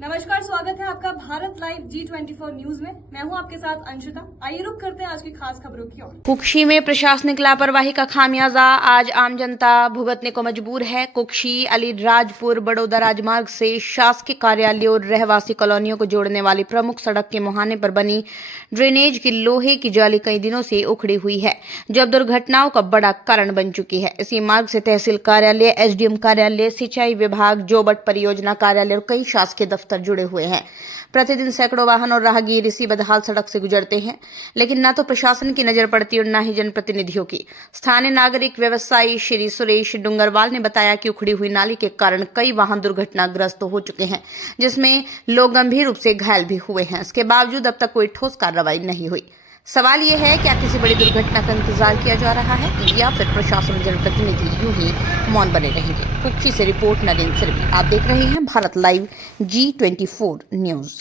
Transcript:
नमस्कार, स्वागत है आपका भारत लाइव G24 न्यूज में। मैं हूं आपके साथ अंशिता। आइए रुक करते हैं आज की खास खबरों की ओर। कुक्षी में प्रशासनिक लापरवाही का खामियाजा आज आम जनता भुगतने को मजबूर है। कुक्षी अलीराजपुर बड़ौदा राजमार्ग से शासकीय कार्यालय और रहवासी कॉलोनियों को जोड़ने वाली प्रमुख सड़क के मुहाने पर बनी ड्रेनेज की लोहे की जाली कई दिनों से उखड़ी हुई है, जो अब दुर्घटनाओं का बड़ा कारण बन चुकी है। इसी मार्ग से तहसील कार्यालय, एसडीएम कार्यालय, सिंचाई विभाग, जोबट परियोजना कार्यालय और कई शासकीय दफ्तर जुड़े हुए हैं। प्रतिदिन सैकड़ों वाहन और राहगीर इसी बदहाल सड़क से गुजरते हैं, लेकिन न तो प्रशासन की नजर पड़ती और न ही जनप्रतिनिधियों की। स्थानीय नागरिक व्यवसायी श्री सुरेश डुंगरवाल ने बताया कि उखड़ी हुई नाली के कारण कई वाहन दुर्घटनाग्रस्त हो चुके हैं, जिसमें लोग गंभीर रूप से घायल भी हुए हैं। इसके बावजूद अब तक कोई ठोस कार्रवाई नहीं हुई। सवाल ये है, क्या किसी बड़ी दुर्घटना का इंतजार किया जा रहा है या फिर प्रशासन जनप्रतिनिधि यूं ही मौन बने रहेंगे। कुक्षी से रिपोर्ट नरेंद्र सिरवी। आप देख रहे हैं भारत लाइव G24 न्यूज।